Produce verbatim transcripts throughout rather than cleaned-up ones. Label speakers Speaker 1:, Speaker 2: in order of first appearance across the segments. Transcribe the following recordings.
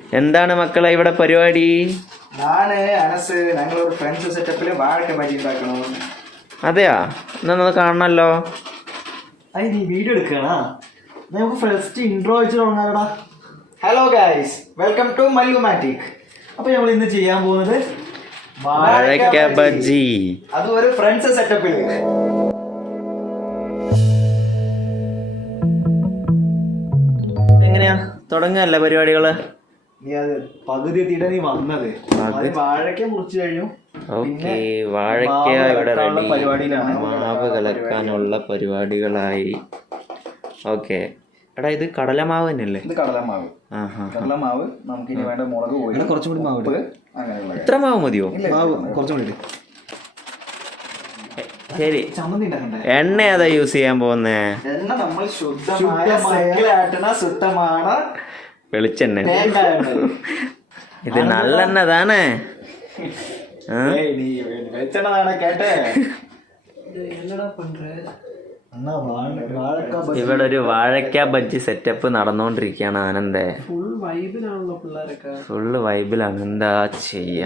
Speaker 1: എന്താണ് മക്കളെ ഇവിടെ പരിപാടി?
Speaker 2: ഞാന് അനസ് ഞങ്ങളൊരു ഫ്രണ്ട്സ് സെറ്റപ്പില് വാഴക്ക ബജി ഉണ്ടാക്കണോ.
Speaker 1: അതെയാ, എന്നാ കാണണല്ലോ.
Speaker 2: അത് നീ വീഡിയോ എടുക്കണ നമുക്ക് ഫസ്റ്റ് ഇൻട്രോ വെച്ച് തുടങ്ങാറടാ. Hello guys, welcome to Mallumatic. അപ്പൊ നമ്മൾ ഇന്ന് ചെയ്യാൻ പോകുന്നത്
Speaker 1: വാഴക്ക ബജി.
Speaker 2: അത് ഒരു ഫ്രണ്ട്സ് സെറ്റപ്പിൽ.
Speaker 1: എങ്ങനെയാ തുടങ്ങല്ലേ പരിപാടികള്?
Speaker 2: നീ അത് പകുതി എത്തിയിട്ട് നീ വന്നത് വാഴക്ക മുറിച്ചു കഴിഞ്ഞു.
Speaker 1: ഓക്കെ, വാഴക്ക ഇവിടെ റെഡി,
Speaker 2: പരിപാടിയിലാണ്.
Speaker 1: മാവ് കലക്കാനുള്ള പരിപാടികളായി. ഓക്കെ എടാ, ഇത് കടലമാവ് തന്നെയല്ലേ?
Speaker 2: ഇത് കടലമാവ്. കടലമാവ് നമുക്ക് ഇനി വേണ്ട മുളക് പോയി കുറച്ചും കൂടി മാവ് അങ്ങനെയുള്ള.
Speaker 1: ഇത്ര മാവ് മതിയോ?
Speaker 2: മാവ് കുറച്ചും കൂടി.
Speaker 1: ശരി,
Speaker 2: ചമ്മന്തി ഉണ്ടാക്കണ്ടേ?
Speaker 1: എണ്ണ ഏതാ യൂസ് ചെയ്യാൻ പോകുന്നേ?
Speaker 2: എണ്ണ നമ്മൾ ശുദ്ധമായ ശുദ്ധമാണ്
Speaker 1: വെളിച്ചെണ്ണ. ഇത് നല്ലെണ്ണ താനേ.
Speaker 2: കേട്ടേ.
Speaker 1: ഇവിടെ ഒരു വാഴക്ക ബജ്ജി സെറ്റപ്പ് നടന്നുകൊണ്ടിരിക്കുകയാണ് ആനന്ദേ. ഫുള്ള് വൈബിലാണ്. എന്താ ചെയ്യാ?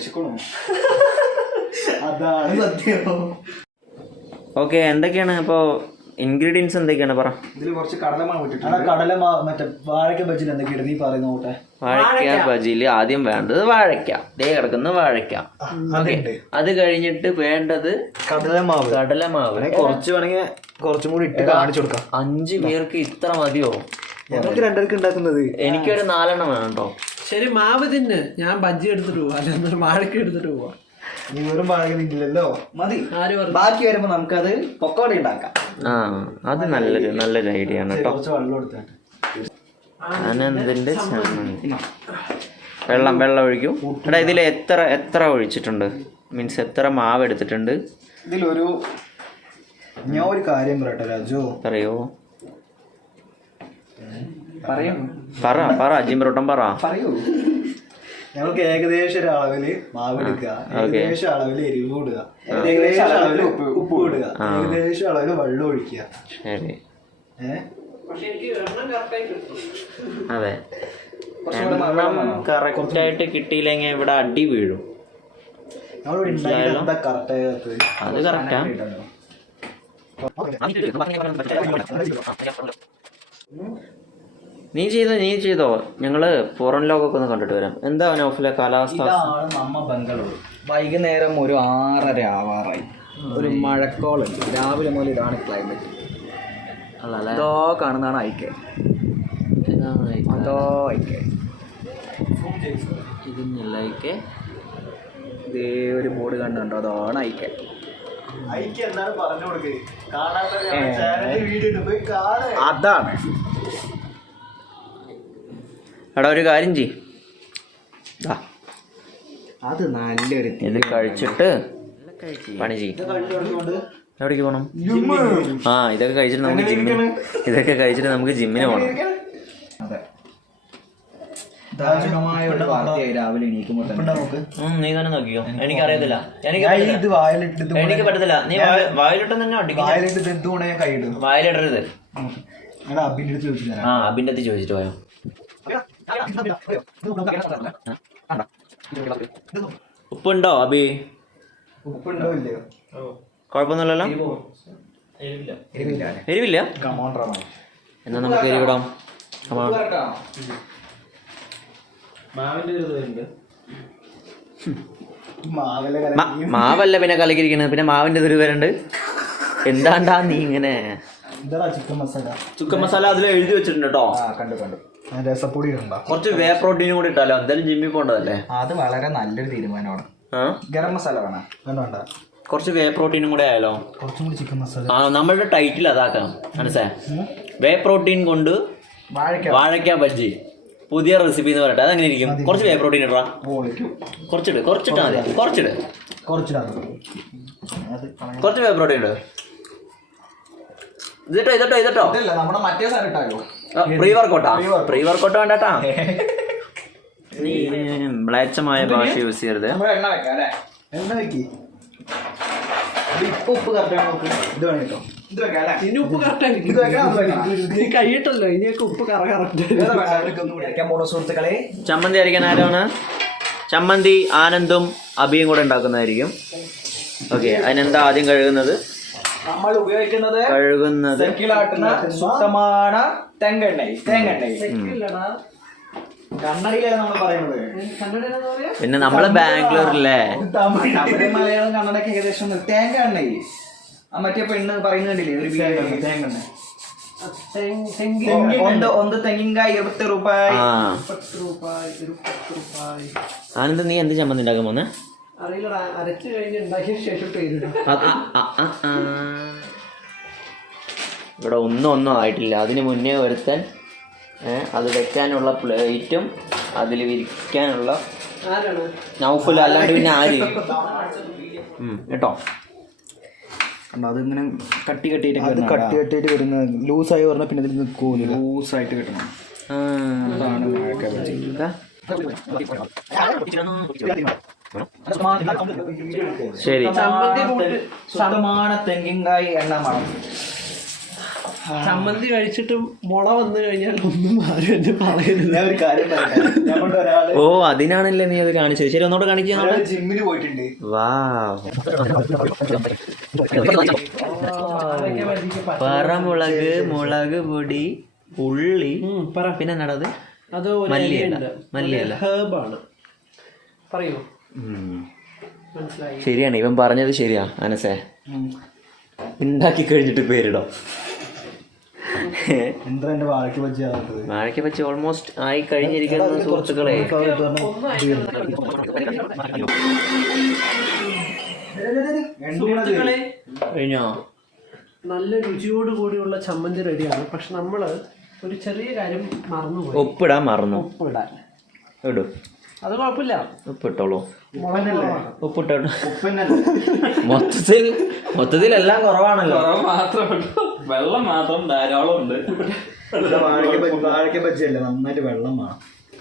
Speaker 2: അതാണ് സത്യം.
Speaker 1: ഓക്കെ, എന്തൊക്കെയാണ് ഇപ്പോ ഇൻഗ്രീഡിയൻസ് എന്തൊക്കെയാണ് പറ?
Speaker 2: ഇതിൽ കുറച്ച് കടലമാവ് ഇട്ടിട്ടുണ്ട്. കടലമാവ് മറ്റേ വാഴക്ക ബജിയിൽ എന്തൊക്കെയാണ് നീ പറയുന്ന നോട്ടെ.
Speaker 1: വാഴക്ക ബജിയിൽ ആദ്യം വേണ്ടത് വാഴക്ക, ദേ കിടക്കുന്ന വാഴക്ക. അത് കഴിഞ്ഞിട്ട് വേണ്ടത്
Speaker 2: കടലമാവ്.
Speaker 1: കടലമാവ്
Speaker 2: കുറച്ച് വേണമെങ്കിൽ കുറച്ചും കൂടി ഇട്ട് കാണിച്ചു കൊടുക്കാം.
Speaker 1: അഞ്ചു പേർക്ക് ഇത്ര മതിയോ?
Speaker 2: ഞങ്ങൾക്ക് രണ്ടുപേർക്ക് ഉണ്ടാക്കുന്നത്.
Speaker 1: എനിക്കൊരു നാലെണ്ണം വേണം കേട്ടോ.
Speaker 3: ശരി, മാവ് തിന്ന്, ഞാൻ ബജ്ജി എടുത്തിട്ട് പോവാ, അല്ലെങ്കിൽ വാഴക്ക എടുത്തിട്ട് പോവാ.
Speaker 2: നീ വെറും വാഴക്കുന്നില്ലല്ലോ, മതി. ബാക്കി വരുമ്പോ നമുക്കത് പൊക്കോട ഉണ്ടാക്കാം.
Speaker 1: ആ, അത് നല്ലൊരു നല്ലൊരു ഐഡിയ ആണ് കേട്ടോ.
Speaker 2: കുറച്ച് വെള്ളം എടുത്തിട്ട്
Speaker 1: ആനന്ദിന്റെ ചമ്മന്തി. വെള്ളം വെള്ളം ഒഴിക്കും. എടാ, ഇതിൽ എത്ര എത്ര ഒഴിച്ചിട്ടുണ്ട്? മീൻസ് എത്ര മാവ് എടുത്തിട്ടുണ്ട്?
Speaker 2: ഇതിലൊരു ഞാൻ ഒരു കാര്യം പറയട്ടെ രാജു.
Speaker 1: പറയോ?
Speaker 2: പറയൂ
Speaker 1: പറ പറ ജിംറോട്ടം പറ.
Speaker 2: പറയൂ. ഞങ്ങൾക്ക് ഏകദേശം ഒരു അളവില് മാവ് എടുക്കുക, ഏകദേശം അളവില് എരിവ് ഇടുക, ഏകദേശം അളവില് ഉപ്പ് ഇടുക, ഏകദേശം അളവില് വെള്ളം ഒഴിക്കുക.
Speaker 1: ശരി.
Speaker 2: ഏഹ്
Speaker 1: അതെ, എണ്ണം കറക്റ്റ് ആയിട്ട് കിട്ടിയില്ലെങ്കിൽ ഇവിടെ അടി വീഴും. അത് കറക്റ്റാ. നീ ചെയ്തോ നീ ചെയ്തോ ഞങ്ങള് പുറം ലോകമൊക്കെ ഒന്ന് കണ്ടിട്ട് വരാം. എന്താ നൗഫിലെ കാലാവസ്ഥ?
Speaker 2: ഇതാണ് നമ്മ ബംഗളൂരു. വൈകുന്നേരം ഒരു ആറര ആവാറായി. ഒരു മഴക്കോളുണ്ട്. രാവിലെ മുതൽ ഇതാണ് ക്ലൈമറ്റ്. അതോ കാണുന്നതാണ് ഐക്കെ. അതോ ഐക്കെ
Speaker 1: ഇതില്ല ഐക്കെ.
Speaker 2: ഇതേ ഒരു ബോർഡ് കണ്ടുണ്ടോ? അതാണ് ഐക്കെ. അതാണ്.
Speaker 1: എടാ, ഒരു കാര്യം ചെയ്,
Speaker 2: അത് നല്ലൊരു
Speaker 1: ഇത് കഴിച്ചിട്ട് പണി ചെയ്യും. എവിടേക്ക് പോകണം? ആ, ഇതൊക്കെ കഴിച്ചിട്ട് നമുക്ക് ജിമ്മിന് ഇതൊക്കെ കഴിച്ചിട്ട് നമുക്ക് ജിമ്മിന് പോകണം.
Speaker 2: രാവിലെ
Speaker 1: നീ തന്നെ നോക്കിയോ? എനിക്കറിയത്തില്ല, എനിക്ക് എനിക്ക് പറ്റത്തില്ല. നീ വായിലിട്ട് തന്നെ വായിലിടരുത്. ആ, അബിന്റെ അടുത്ത് ചോദിച്ചിട്ട് പോയോ? ഉപ്പുണ്ടോ അബി?
Speaker 2: ഉപ്പുണ്ടോ ഇല്ലയോ?
Speaker 1: കുഴപ്പമൊന്നുമില്ലല്ലോ. എരിവില്ല? എന്നാ നമുക്ക് എരിവിടാം. മാവല്ല പിന്നെ കലക്കിരിക്കണത്, പിന്നെ മാവിന്റെ ഒരു പേരുണ്ട്. എന്താണ്ടാ നീ ഇങ്ങനെ?
Speaker 2: ചിക്കൻ മസാല.
Speaker 1: ചിക്കൻ മസാല അതിൽ എഴുതി വെച്ചിട്ടുണ്ട് കേട്ടോ.
Speaker 2: കണ്ടു കണ്ടു. രസപ്പൊടി ഇടണ്ട.
Speaker 1: കുറച്ച് വേ പ്രോട്ടീനും കൂടി ഇട്ടാലോ? എന്തായാലും ജിമ്മിൽ പോകേണ്ടതല്ലേ.
Speaker 2: അത് വളരെ നല്ലൊരു തീരുമാനമാണ്. ഗരം മസാല വേണം. വേണ്ട,
Speaker 1: കുറച്ച് വേ പ്രോട്ടീനും കൂടെ ആയാലോ?
Speaker 2: കുറച്ചും കൂടി ചിക്കൻ മസാല.
Speaker 1: ആ, നമ്മളുടെ ടൈറ്റിൽ അതാക്കാം. മനസ്സിലായി? വേ പ്രോട്ടീൻ കൊണ്ട് വാഴക്ക ബജ്ജി, പുതിയ റെസിപ്പി എന്ന് പറയട്ടെ. അതെങ്ങനെ ഇരിക്കും? കുറച്ച് വേ പ്രോട്ടീൻ ഇടാ. കുറച്ചിട് കുറച്ചിട്ടാ മതി. കുറച്ചിട് കുറച്ച് വേ പ്രോട്ടീൻ ഇട്. ഇതിട്ടോ ഇതിട്ടോ ഇതിട്ടോ
Speaker 2: നമ്മുടെ മറ്റേ സാധനം ഇട്ടാലോ?
Speaker 1: പ്രീ വർക്കൗട്ടാ? പ്രീ വർക്കൗട്ട് വേണ്ടാട്ടാ. നീ മ്ലേച്ഛമായ ഭാഷ യൂസ് ചെയ്യരുത്.
Speaker 2: എണ്ണ വെക്കാം അല്ലേ? എണ്ണ വെക്കി. ഇപ്പൊ ഉപ്പ് കറക്റ്റാണ് നോക്ക്. ഇത് വേണം കേട്ടോ.
Speaker 3: ഇനി ഉപ്പ് കറക്റ്റായിരിക്കും. നീ കഴിയിട്ടല്ലോ ഇനിയൊക്കെ ഉപ്പ് കറ കറക്റ്റ്.
Speaker 2: സുഹൃത്തുക്കളെ
Speaker 1: ചമ്മന്തി അരയ്ക്കാൻ ആരാണ്? ചമ്മന്തി ആനന്ദും അഭിയും കൂടെ ഉണ്ടാക്കുന്നതായിരിക്കും. ഓക്കെ, അതിനെന്താ ആദ്യം കഴുകുന്നത്?
Speaker 2: നമ്മൾ ഉപയോഗിക്കുന്നത്
Speaker 1: കഴുകുന്നത്
Speaker 2: സെക്കിലാട്ടുന്ന ശുദ്ധமான തെങ്ങെണ്ണ. തേങ്ങെണ്ണ കണ്ണടിയിലാണ് നമ്മൾ പറയുന്നത്.
Speaker 1: പിന്നെ നമ്മള് ബാംഗ്ലൂരിലെ
Speaker 2: തമിഴ് മലയാളം കന്നഡക്ക് ഏകദേശം തേങ്ങ എണ്ണ. ആ മറ്റേ പെണ്ണ് പറയുന്നുണ്ടില്ലേ ഒരു തേങ്ങെണ്ണ. ഒന്ന് ഒന്ന് തെങ്ങിങ്കായ് ഇരുപത്തി രൂപായ്.
Speaker 1: ആനന്ദ്, നീ എന്ത് ചമ്മന്തി ഉണ്ടാക്കാൻ പോന്നെ?
Speaker 3: അറിയില്ല, അരച്ചു കഴിഞ്ഞ് ഉണ്ടാക്കിയ ശേഷം പേരിടും.
Speaker 1: ഇവിടെ ഒന്നും ഒന്നും ആയിട്ടില്ല. അതിന് മുന്നേ ഒരുത്തൻ അത് വെക്കാനുള്ള പ്ലേറ്റും അതിൽ വിരിക്കാനുള്ള നൗഫൽ, അല്ലാണ്ട് പിന്നെ ആര് കേട്ടോ.
Speaker 2: അതിങ്ങനെ കട്ടി കട്ടിയിട്ട് അത് കട്ടി കട്ടിയായിട്ട് വരുന്നത് ലൂസായി പറഞ്ഞാൽ പിന്നെ ഇതിൽ നിൽക്കൂല. ലൂസായിട്ട് കിട്ടണം. അതാണ്
Speaker 1: ശരി.
Speaker 2: ശതമാന തെങ്ങിങ്കായ് എണ്ണ മണം.
Speaker 3: ചമ്മന്തി കഴിച്ചിട്ട് മുള വന്നു കഴിഞ്ഞാൽ ഒന്നും ആരും എന്നെ പറയുന്നില്ല.
Speaker 2: ഒരു കാര്യം
Speaker 1: ഓ, അതിനാണല്ലേ നീ അത് കാണിച്ചത്. ശരി, ഒന്നോട് കാണിക്കാൻ.
Speaker 2: ജിമ്മിന് പോയിട്ടുണ്ട്.
Speaker 1: വാ, പറമുളക്, മുളക് പൊടി, ഉള്ളി, പിന്നെ നടത്
Speaker 3: അത്
Speaker 1: മല്ലിയല്ല. മല്ലിയല്ല,
Speaker 3: ഹേർബാണ്. പറയൂ. മനസ്സിലായി.
Speaker 1: ശരിയാണ്, ഇവൻ പറഞ്ഞത് ശരിയാ അനസേ. ഉണ്ടാക്കി കഴിഞ്ഞിട്ട് പേരിടോ.
Speaker 2: എന്താ എന്റെ വാഴയ്ക്ക് ബജ്ജി
Speaker 1: വാഴയ്ക്ക് ബജ്ജി ഓൾമോസ്റ്റ് ആയി കഴിഞ്ഞിരിക്കുന്ന സുഹൃത്തുക്കളെ.
Speaker 3: സുഹൃത്തുക്കളെ,
Speaker 1: കഴിഞ്ഞോ?
Speaker 3: നല്ല രുചിയോട് കൂടിയുള്ള ചമ്മന്തി റെഡിയാണ്. പക്ഷെ നമ്മള് ഒരു ചെറിയ കാര്യം മറന്നുപോയി.
Speaker 1: ഉപ്പിടാൻ മറന്നു.
Speaker 3: ഉപ്പിടാൻ
Speaker 1: ഇടും.
Speaker 3: അത് കുഴപ്പമില്ല,
Speaker 1: ഉപ്പിട്ടോളൂ. ഉപ്പിട്ടോ.
Speaker 2: ഉപ്പന്നെ
Speaker 1: മൊത്തത്തിൽ മൊത്തത്തിൽ എല്ലാം കുറവാണല്ലോ.
Speaker 2: മാത്രമേ വെള്ളം മാത്രം ധാരാളം ഉണ്ട്. വാഴയ്ക്ക ബജ്ജിയല്ലേ, നന്നായിട്ട് വെള്ളം വേണം.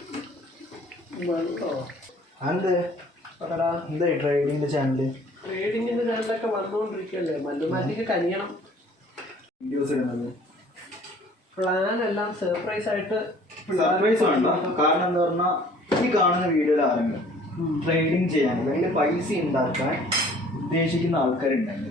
Speaker 2: എന്താ ട്രേഡിങ്ങിന്റെ ചാനല്?
Speaker 3: ട്രേഡിങ്ങിന്റെ ചാനലൊക്കെ വന്നുകൊണ്ടിരിക്കുകയല്ലേ. മല്ലുമാറ്റിക്ക് കനിയണം.
Speaker 2: വീഡിയോസ് ഇടുന്നത്
Speaker 3: പ്ലാൻ എല്ലാം സർപ്രൈസ് ആയിട്ട്.
Speaker 2: സർപ്രൈസ് വേണ്ട. കാരണം എന്താ പറഞ്ഞാൽ ഈ കാണുന്ന വീഡിയോയിൽ ആരെങ്കിലും ട്രേഡിങ് ചെയ്യാൻ അല്ലെങ്കിൽ പൈസ ഉണ്ടാക്കാൻ ഉദ്ദേശിക്കുന്ന ആൾക്കാരുണ്ടെങ്കിൽ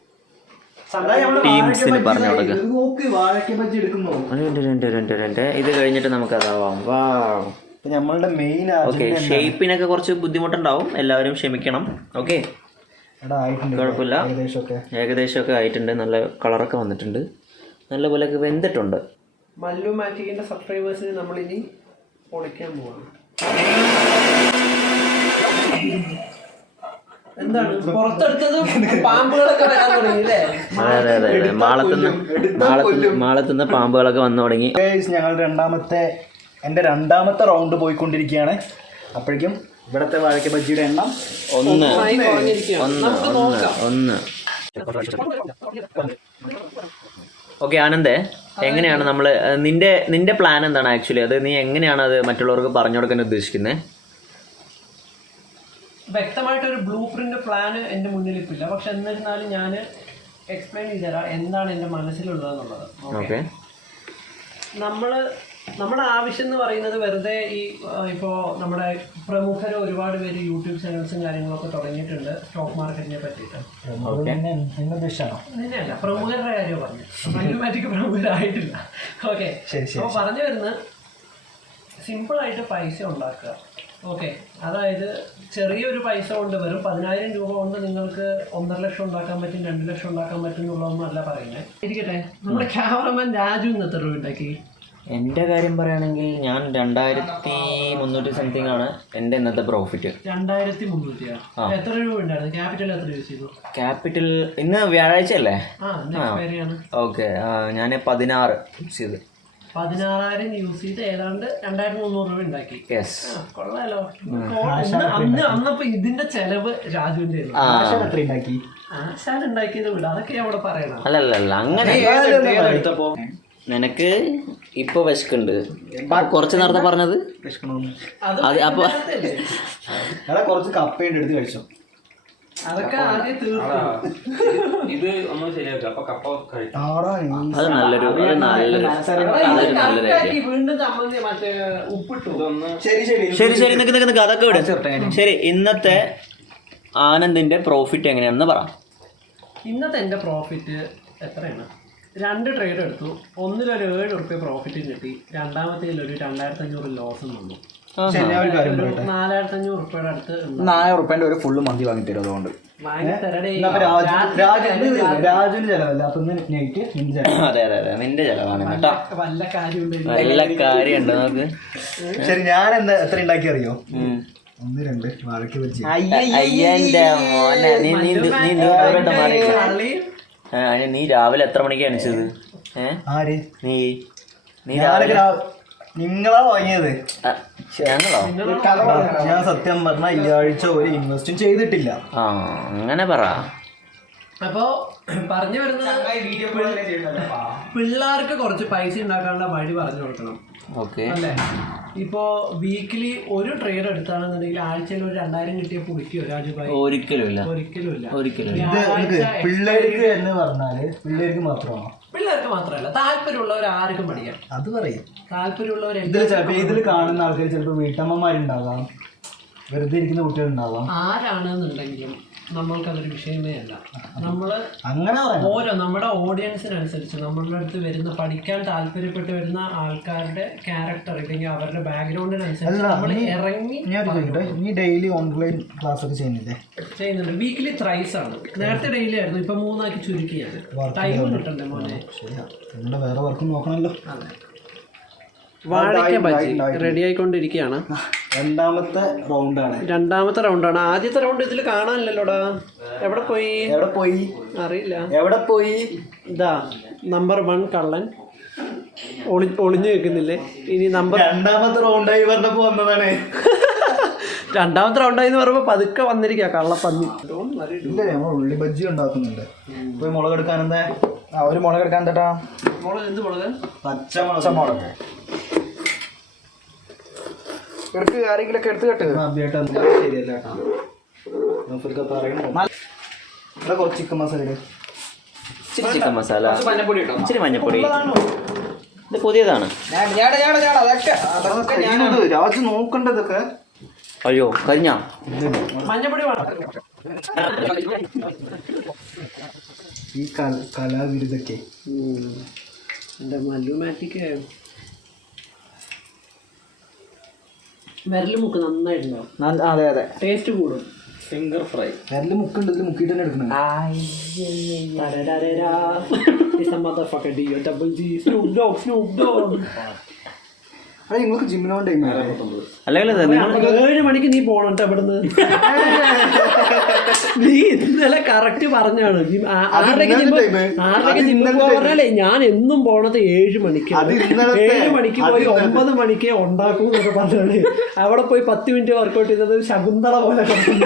Speaker 1: ടീംസിന് പറഞ്ഞു കൊടുക്കുക.
Speaker 2: നോക്ക്, വാഴയ്ക്ക ബജ്ജി എടുക്കുന്നു.
Speaker 1: ഇത് കഴിഞ്ഞിട്ട് നമുക്ക് അതാവാം. വാ,
Speaker 2: നമ്മളുടെ മെയിൻ
Speaker 1: ഓക്കെ. ഷേപ്പിനൊക്കെ കുറച്ച് ബുദ്ധിമുട്ടുണ്ടാവും, എല്ലാവരും ക്ഷമിക്കണം. ഓക്കെ, കുഴപ്പമില്ല. ഏകദേശമൊക്കെ ആയിട്ടുണ്ട്. നല്ല കളറൊക്കെ വന്നിട്ടുണ്ട്, നല്ല പോലെയൊക്കെ വെന്തിട്ടുണ്ട്.
Speaker 3: മല്ലു മാറ്റിക്കിന്റെ സബ്സ്ക്രൈബേഴ്സിന് നമ്മളിനി പൊളിക്കാൻ പോവാണ്. എന്താണ് പുറത്തെടുത്തത്? പാമ്പുകളൊക്കെ വരാൻ തുടങ്ങിയില്ലേ?
Speaker 1: അതെ അതെ അതെ അതെ മാളത്തുനിന്ന് മാളത്തുനിന്ന് മാളത്തുനിന്ന് പാമ്പുകളൊക്കെ വന്നു തുടങ്ങി.
Speaker 2: ഞങ്ങൾ രണ്ടാമത്തെ എൻ്റെ രണ്ടാമത്തെ റൗണ്ട് പോയിക്കൊണ്ടിരിക്കുകയാണ്. അപ്പോഴേക്കും ഇവിടത്തെ വാഴയ്ക്ക ബജ്ജിയുടെ എണ്ണം
Speaker 1: ഒന്ന് ഒന്ന് ഒന്ന് ഒന്ന് ഓക്കെ. ആനന്ദേ, എങ്ങനെയാണ് നമ്മൾ നിന്റെ നിന്റെ പ്ലാൻ എന്താണ് ആക്ച്വലി? അത് നീ എങ്ങനെയാണ് അത് മറ്റുള്ളവർക്ക് പറഞ്ഞു കൊടുക്കാൻ ഉദ്ദേശിക്കുന്നത്?
Speaker 3: വ്യക്തമായിട്ടൊരു ബ്ലൂ പ്രിന്റ് പ്ലാൻ എൻ്റെ മുന്നിൽ ഇപ്പം ഇല്ല. പക്ഷെ എന്നിരുന്നാലും ഞാൻ എക്സ്പ്ലെയിൻ ചെയ്ത് തരാം എന്താണ് എൻ്റെ മനസ്സിലുള്ളതെന്നുള്ളത്.
Speaker 1: ഓക്കെ,
Speaker 3: നമ്മൾ നമ്മുടെ ആവശ്യം എന്ന് പറയുന്നത് വെറുതെ ഈ ഇപ്പോൾ നമ്മുടെ പ്രമുഖർ ഒരുപാട് പേര് യൂട്യൂബ് ചാനൽസും കാര്യങ്ങളൊക്കെ തുടങ്ങിയിട്ടുണ്ട് സ്റ്റോക്ക് മാർക്കറ്റിനെ പറ്റിയിട്ട്. അങ്ങനെയല്ല, പ്രമുഖരുടെ കാര്യം പറഞ്ഞു. മല്ലുമാറ്റിക്ക് പ്രമുഖരായിട്ടില്ല. ഓക്കെ, അപ്പോൾ പറഞ്ഞു വരുന്നത് സിമ്പിളായിട്ട് പൈസ ഉണ്ടാക്കുക. ഓക്കെ, അതായത് ചെറിയൊരു പൈസ കൊണ്ട് വരും പതിനായിരം രൂപ കൊണ്ട് നിങ്ങൾക്ക് ഒന്നര ലക്ഷം ഉണ്ടാക്കാൻ പറ്റും, രണ്ട് ലക്ഷം ഉണ്ടാക്കാൻ പറ്റും എന്നുള്ളതൊന്നും അല്ല പറയുന്നത്. ഇരിക്കട്ടെ, നമ്മുടെ ക്യാമറമാൻ രാജു ഇന്ന് എത്ര രൂപ ഉണ്ടാക്കി?
Speaker 1: എൻ്റെ കാര്യം പറയുകയാണെങ്കിൽ ഞാൻ രണ്ടായിരത്തി മുന്നൂറ്റി സംതിങ് ആണ് എൻ്റെ ഇന്നത്തെ പ്രോഫിറ്റ്.
Speaker 3: രണ്ടായിരത്തി മുന്നൂറ്റിയാ? എത്ര രൂപ ഉണ്ടായിരുന്നു? ക്യാപിറ്റൽ എത്ര യൂസ് ചെയ്തു?
Speaker 1: ക്യാപിറ്റൽ ഇന്ന് വ്യാഴാഴ്ച അല്ലേ? ഓക്കെ, ഞാൻ പതിനാറ് യൂസ് ചെയ്ത്
Speaker 3: പതിനാറായിരം യൂസ് ചെയ്ത് ഏതാണ്ട് രണ്ടായിരത്തി മുന്നൂറ് രൂപ ഉണ്ടാക്കി. കൊള്ളാലോ. അന്ന് അന്നപ്പോ ഇതിന്റെ ചെലവ് രാജുവിന്റെ ആശാൻ ഉണ്ടാക്കിയത് വിട, അതൊക്കെ അവിടെ പറയണം.
Speaker 1: അല്ലല്ല അങ്ങനെ എടുത്തപ്പോ നിനക്ക് ഇപ്പൊ വിശക്കുണ്ട്. കുറച്ച് നേരത്തെ പറഞ്ഞത്
Speaker 2: അപ്പൊ കുറച്ച് കപ്പയുണ്ട്, എടുത്ത് കഴിച്ചോ.
Speaker 3: അതൊക്കെ ആദ്യം തീർന്നു.
Speaker 4: ഇത് ഒന്ന് ശരിയാക്കുക. അപ്പൊ കപ്പ കഴിക്കും.
Speaker 1: അത് നല്ലൊരു അത് നല്ലൊരു അതൊരു നല്ലൊരു ഐഡിയ.
Speaker 3: വീണ്ടും ചമ്മന്തി മറ്റേ ഉപ്പിട്ടു.
Speaker 2: ശരി ശരി
Speaker 1: ശരി ശരി നിക്ക് നിക്ക് നിക്ക് അതൊക്കെ വിടും. ശരി, ഇന്നത്തെ ആനന്ദിന്റെ പ്രോഫിറ്റ് എങ്ങനെയാണെന്ന് പറ.
Speaker 3: ഇന്നത്തെ എൻ്റെ പ്രോഫിറ്റ് എത്രയാണ്? രണ്ട് ട്രേഡ് എടുത്തു. ഒന്നിലൊരു ഏഴ് ഉറുപ്പ്യ പ്രോഫിറ്റും കിട്ടി. രണ്ടാമത്തേതിൽ ഒരു രണ്ടായിരത്തി അഞ്ഞൂറ് ലോസും വന്നു. നാലായിരത്തി അഞ്ഞൂറ് ഉറുപ്പ്യയുടെ അടുത്ത്
Speaker 2: നാലായിരം ഉറുപ്പ്യൻ്റെ ഒരു ഫുള്ള് മന്തി വാങ്ങി തരും. അതുകൊണ്ട്
Speaker 3: വാങ്ങി തരടേ.
Speaker 2: രാജുവിന് ചെലവല്ല. അപ്പൊ നൈറ്റ്
Speaker 1: അതെ അതെ അതെ നിന്റെ ചെലവാണ് കേട്ടോ.
Speaker 3: വല്ല കാര്യമുണ്ട്.
Speaker 1: നല്ല കാര്യമുണ്ട് നമുക്ക്.
Speaker 2: ശരി, ഞാൻ എന്താ എത്ര ഉണ്ടാക്കി അറിയോ? ഒന്ന് രണ്ട് വാഴയ്ക്ക് വെച്ച്
Speaker 1: അയ്യന്റെ മോനെ നീ നീ നീ ദൂരോട്ട് മാറി. നീ രാവിലെ എത്ര മണിക്ക് എണിച്ചത്? ഏഹ്
Speaker 2: ആര്?
Speaker 1: നീ നീ രാവിലെ
Speaker 2: നിങ്ങളാ വാങ്ങിയത്?
Speaker 1: ഞങ്ങളോ?
Speaker 2: ഞാൻ സത്യം പറഞ്ഞ ഈ ആഴ്ച ഒരു ഇൻവെസ്റ്റും ചെയ്തിട്ടില്ല.
Speaker 1: ആ അങ്ങനെ പറ.
Speaker 3: അപ്പോ പറഞ്ഞു വരുന്നത് പിള്ളേർക്ക് കുറച്ച് പൈസ ഉണ്ടാക്കാനുള്ള വഴി പറഞ്ഞു കൊടുക്കണം.
Speaker 1: ഓക്കെ
Speaker 3: അല്ലേ? ഇപ്പോ വീക്കിലി ഒരു ട്രേഡ് എടുത്താണെന്നുണ്ടെങ്കിൽ ആഴ്ചയിൽ ഒരു രണ്ടായിരം കിട്ടിയ പുളിക്കോ രാജുഭായി?
Speaker 1: ഒരിക്കലും ഇല്ല,
Speaker 3: ഒരിക്കലും ഇല്ല.
Speaker 1: ഒരിക്കലും
Speaker 2: പിള്ളേർക്ക് എന്ന് പറഞ്ഞാല് പിള്ളേർക്ക് മാത്രമാണോ?
Speaker 3: പിള്ളേർക്ക് മാത്രമല്ല, താല്പര്യമുള്ളവർ ആർക്കും പഠിക്കാം.
Speaker 2: അത് പറയും.
Speaker 3: താല്പര്യമുള്ളവർ
Speaker 2: ഇതിൽ ചിലപ്പോൾ ഇതിൽ കാണുന്ന ആൾക്കാർ ചിലപ്പോൾ വീട്ടമ്മമാരുണ്ടാകാം, വെറുതെ ഇരിക്കുന്ന കുട്ടികളുണ്ടാവാം.
Speaker 3: ആരാണെന്നുണ്ടെങ്കിലും നമ്മൾക്കതൊരു വിഷയമേ അല്ല. നമ്മൾ
Speaker 2: അങ്ങനെ
Speaker 3: ഓരോ നമ്മുടെ ഓഡിയൻസിനനുസരിച്ച് നമ്മളുടെ അടുത്ത് വരുന്ന പഠിക്കാൻ താല്പര്യപ്പെട്ട് വരുന്ന ആൾക്കാരുടെ ക്യാരക്ടർ ഇല്ലെങ്കിൽ അവരുടെ ബാക്ക്ഗ്രൗണ്ടിനനുസരിച്ച് നമ്മൾ ഇറങ്ങി
Speaker 2: നീ ഡെയിലി ഓൺലൈൻ ക്ലാസ് ഒക്കെ ചെയ്യുന്നില്ലേ?
Speaker 3: ചെയ്യുന്നുണ്ട്. വീക്കിലി ത്രൈസ് ആണ്. നേരത്തെ ഡെയിലി ആയിരുന്നു, ഇപ്പൊ മൂന്നാക്കി ചുരുക്കിയാണ്. ടൈം കിട്ടണ്ടേ മോനെ?
Speaker 2: നിങ്ങളുടെ വേറെ വർക്ക് നോക്കണമല്ലോ.
Speaker 3: വാഴയ്ക്ക ബജി റെഡി ആയിക്കൊണ്ടിരിക്കുകയാണ്.
Speaker 2: രണ്ടാമത്തെ റൗണ്ടാണ്.
Speaker 3: രണ്ടാമത്തെ റൗണ്ടാണ്. ആദ്യത്തെ റൗണ്ട് ഇതിൽ കാണാനില്ലല്ലോടാ. എവിടെ പോയി?
Speaker 2: എവിടെ പോയി
Speaker 3: അറിയില്ല.
Speaker 2: എവിടെ പോയി?
Speaker 3: ഇതാ നമ്പർ വൺ കള്ളൻ ഒളി ഒളിഞ്ഞു വെക്കുന്നില്ലേ? ഇനി നമ്പർ
Speaker 2: രണ്ടാമത്തെ റൗണ്ടായി പറഞ്ഞപ്പോ വന്നതാണ്.
Speaker 3: രണ്ടാമത്തെ റൗണ്ടായി എന്ന് പറയുമ്പോ പതുക്കെ വന്നിരിക്കുക കള്ളപ്പന്നി.
Speaker 2: ഇല്ല, നമ്മൾ ഉള്ളി ബജ്ജി ഉണ്ടാക്കുന്നുണ്ട്. പോയി മുളക് എടുക്കാൻ എന്താ? ആ ഒരു മുളക് എടുക്കാൻ എന്താ?
Speaker 3: മുളക് എന്ത് മുളക്?
Speaker 2: പച്ചമുളക്. മുളക് എടുക്ക്. ആരെങ്കിലൊക്കെ എടുത്ത് കേട്ട് ശരിയല്ല കുറച്ച് ചിക്കൻ മസാല ഇടും.
Speaker 1: ഇച്ചിരി ചിക്കൻ മസാല, ഇച്ചിരി മഞ്ഞപ്പൊടി. ഇത് പുതിയതാണ്.
Speaker 2: രാജു നോക്കണ്ടതൊക്കെ.
Speaker 1: അയ്യോ കഴിഞ്ഞ
Speaker 3: മഞ്ഞപ്പൊടി
Speaker 2: ഈ കലാവിരുതൊക്കെ
Speaker 3: എൻ്റെ മല്ലുമാറ്റിക്ക് വിരല് മുക്ക് നന്നായിട്ടുണ്ടാവും.
Speaker 2: അതെ അതെ,
Speaker 3: ടേസ്റ്റ് കൂടും. ഫിംഗർ ഫ്രൈ
Speaker 2: വിരല് മുക്കുണ്ട്. ഇതിൽ മുക്കിയിട്ട് തന്നെ എടുക്കണം. അതെ, നിങ്ങൾക്ക് ജിമ്മിനോ ടൈം
Speaker 1: അല്ലെങ്കിൽ
Speaker 3: ഏഴ് മണിക്ക് നീ പോണം കേട്ടോ ഇവിടുന്ന്. നീ ഇന്നലെ കറക്റ്റ് പറഞ്ഞാണ്. ആറരയ്ക്ക് ആറരയ്ക്ക് ജിമ്മിൽ പോകാൻ പറഞ്ഞാലേ ഞാൻ എന്നും പോണത് ഏഴ് മണിക്ക്. ഏഴ് മണിക്ക് പോയി ഒമ്പത് മണിക്ക് ഉണ്ടാക്കും എന്നൊക്കെ പറഞ്ഞാണ്. അവിടെ പോയി പത്ത് മിനിറ്റ് വർക്കൗട്ട് ചെയ്തത് ശകുന്തള പോലെ കിടക്കുന്നു.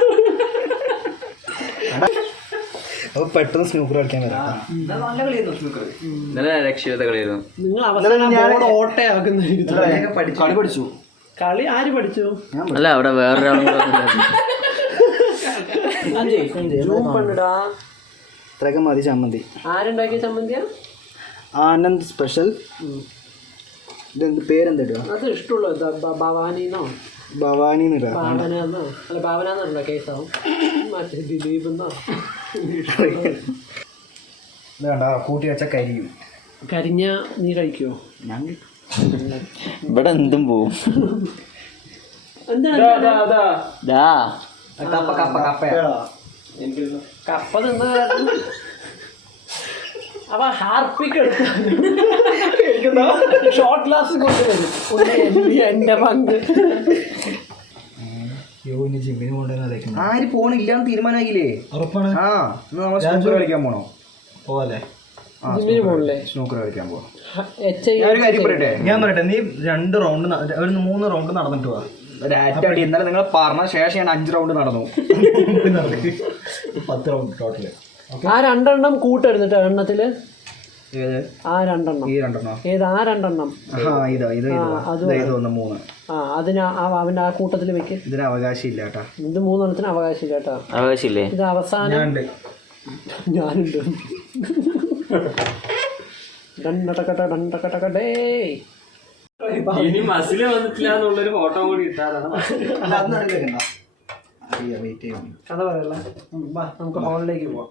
Speaker 2: അപ്പൊ പെട്ടെന്ന് സ്നൂക്കർ കളിക്കാൻ വരാം.
Speaker 1: നല്ല രക്ഷിത കളിയായിരുന്നു.
Speaker 3: നിങ്ങൾ അവസാനം ഓട്ടയാക്കുന്ന
Speaker 2: കളി പഠിച്ചു.
Speaker 3: കളി ആര് പഠിച്ചു?
Speaker 1: അല്ല അവിടെ വേറൊരാളും
Speaker 2: ഇത്രയൊക്കെ മതി. ചമ്മന്തി
Speaker 3: ആരുണ്ടാക്കിയ ചമ്മന്തിയാ?
Speaker 2: ആനന്ദ് സ്പെഷ്യൽ. ഇതെന്ത് പേരെന്തിടുക?
Speaker 3: അത് ഇഷ്ടമുള്ള ഭവാനിന്നോ
Speaker 2: ഭവാനി
Speaker 3: ഭാവനെന്നോ അല്ല ഭാവനെന്നോ കേസാവും. മറ്റേ ദിലീപ് എന്നോ
Speaker 2: വേണ്ട. കൂട്ടി വെച്ച കരിയും.
Speaker 3: കരിഞ്ഞ നീ കഴിക്കുമോ?
Speaker 2: ഞാൻ
Speaker 1: ഇവിടെ എന്തും പോവും.
Speaker 2: കപ്പ കപ്പ കപ്പ
Speaker 3: കപ്പ തിന്ന അവ ഹാർപ്പിക്ക് ഷോർട്ട് ഗ്ലാസ് കൊണ്ടുവരും. എന്റെ പങ്ക്
Speaker 2: ജിമ്മിന് കൊണ്ടുവരുന്ന
Speaker 5: ആര് പോണില്ലാന്ന് തീരുമാനമായില്ലേ?
Speaker 2: ഉറപ്പാണ്.
Speaker 5: ആ സ്നൂക്കർ കളിക്കാൻ പോണോ?
Speaker 2: പോവല്ലേ?
Speaker 3: ജിമ്മിന് പോകണില്ലേ?
Speaker 5: സ്നൂക്കർ കളിക്കാൻ പോവാം.
Speaker 2: ഒരു കാര്യം പറയട്ടെ, ഞാൻ പറയട്ടെ, നീ രണ്ട് റൗണ്ട് ഒരു മൂന്ന് റൗണ്ട് നടന്നിട്ട് പോവാ.
Speaker 5: ഒരടി ഇന്നലെ നിങ്ങൾ പറഞ്ഞ ശേഷം ഞാൻ അഞ്ച് റൗണ്ട് നടന്നു.
Speaker 2: പത്ത് റൗണ്ട് ടോട്ടല്.
Speaker 3: ആ രണ്ടെണ്ണം കൂട്ടെടുത്തിട്ട് എണ്ണത്തില്
Speaker 5: ഏത്
Speaker 3: ആ രണ്ടെണ്ണം.
Speaker 5: ഈ രണ്ടെണ്ണോ?
Speaker 3: ഏത് ആ രണ്ടെണ്ണം?
Speaker 5: ആ ഇതോ ഇത്
Speaker 3: ആ,
Speaker 5: ഇതോ
Speaker 3: അത്
Speaker 5: ഇത് ഇതൊന്ന് മൂന്ന്.
Speaker 3: ആ അതിന് ആ അവൻ്റെ ആ കൂട്ടത്തിൽ വെക്ക്.
Speaker 5: ഇതിന് അവകാശം ഇല്ല കേട്ടാ.
Speaker 3: ഇത് മൂന്നെണ്ണത്തിന് അവകാശമില്ല കേട്ടോ.
Speaker 1: അവകാശമില്ലേ?
Speaker 3: ഇത് അവസാനം ഞാനുണ്ട്. ഡണ്ടടക്കട്ട ഡണ്ടക്കട്ടക്കടേ.
Speaker 4: ഇനി മസില് വന്നിട്ടില്ല എന്നുള്ളൊരു ഫോട്ടോ കൂടി ഇട്ടാലാണ്.
Speaker 3: കഥ പറയല്ല. വാ നമുക്ക് ഹാളിലേക്ക് പോവാം.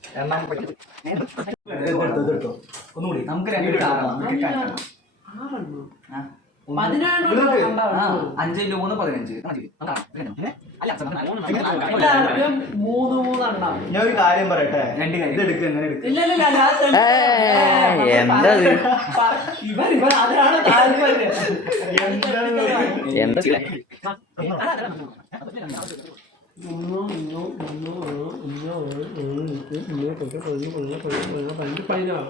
Speaker 2: നമുക്ക് രണ്ട് അഞ്ച് ഇൻറ്റു മൂന്ന് പതിനഞ്ച്.
Speaker 3: മൂന്ന് മൂന്നെണ്ണം.
Speaker 5: ഞാൻ ഒരു കാര്യം പറയട്ടെ.
Speaker 2: രണ്ട് കാര്യം.
Speaker 5: ഇത് എടുക്കുക എങ്ങനെ എടുക്കുക?
Speaker 3: ഇല്ല ഇല്ല ഇല്ല
Speaker 1: എന്താ
Speaker 3: ഇവൻ ഇവൻ അതിനാണ് താല്പര്യം.
Speaker 1: എന്താ
Speaker 3: ഒന്നോ ഒന്നോ ഒന്നോ ഒന്നോ ഏഴ് എട്ട് ഒമ്പത് പത്ത് പതിനൊന്ന് പതിനാല് പതിനഞ്ച് പതിനാറ് പതിനാറ്.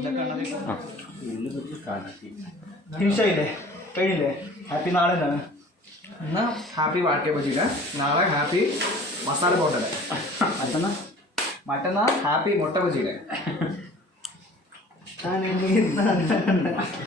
Speaker 5: ഫിനിഷായില്ലേ? കഴിഞ്ഞില്ലേ? ഹാപ്പി നാളെ എന്താണ്?
Speaker 2: ഇന്ന് ഹാപ്പി വാഴക്ക ബജിയില്, നാളെ ഹാപ്പി മസാല ബോണ്ടല്, മറ്റന്നാ മറ്റന്നാ ഹാപ്പി മുട്ട ബജിയില്.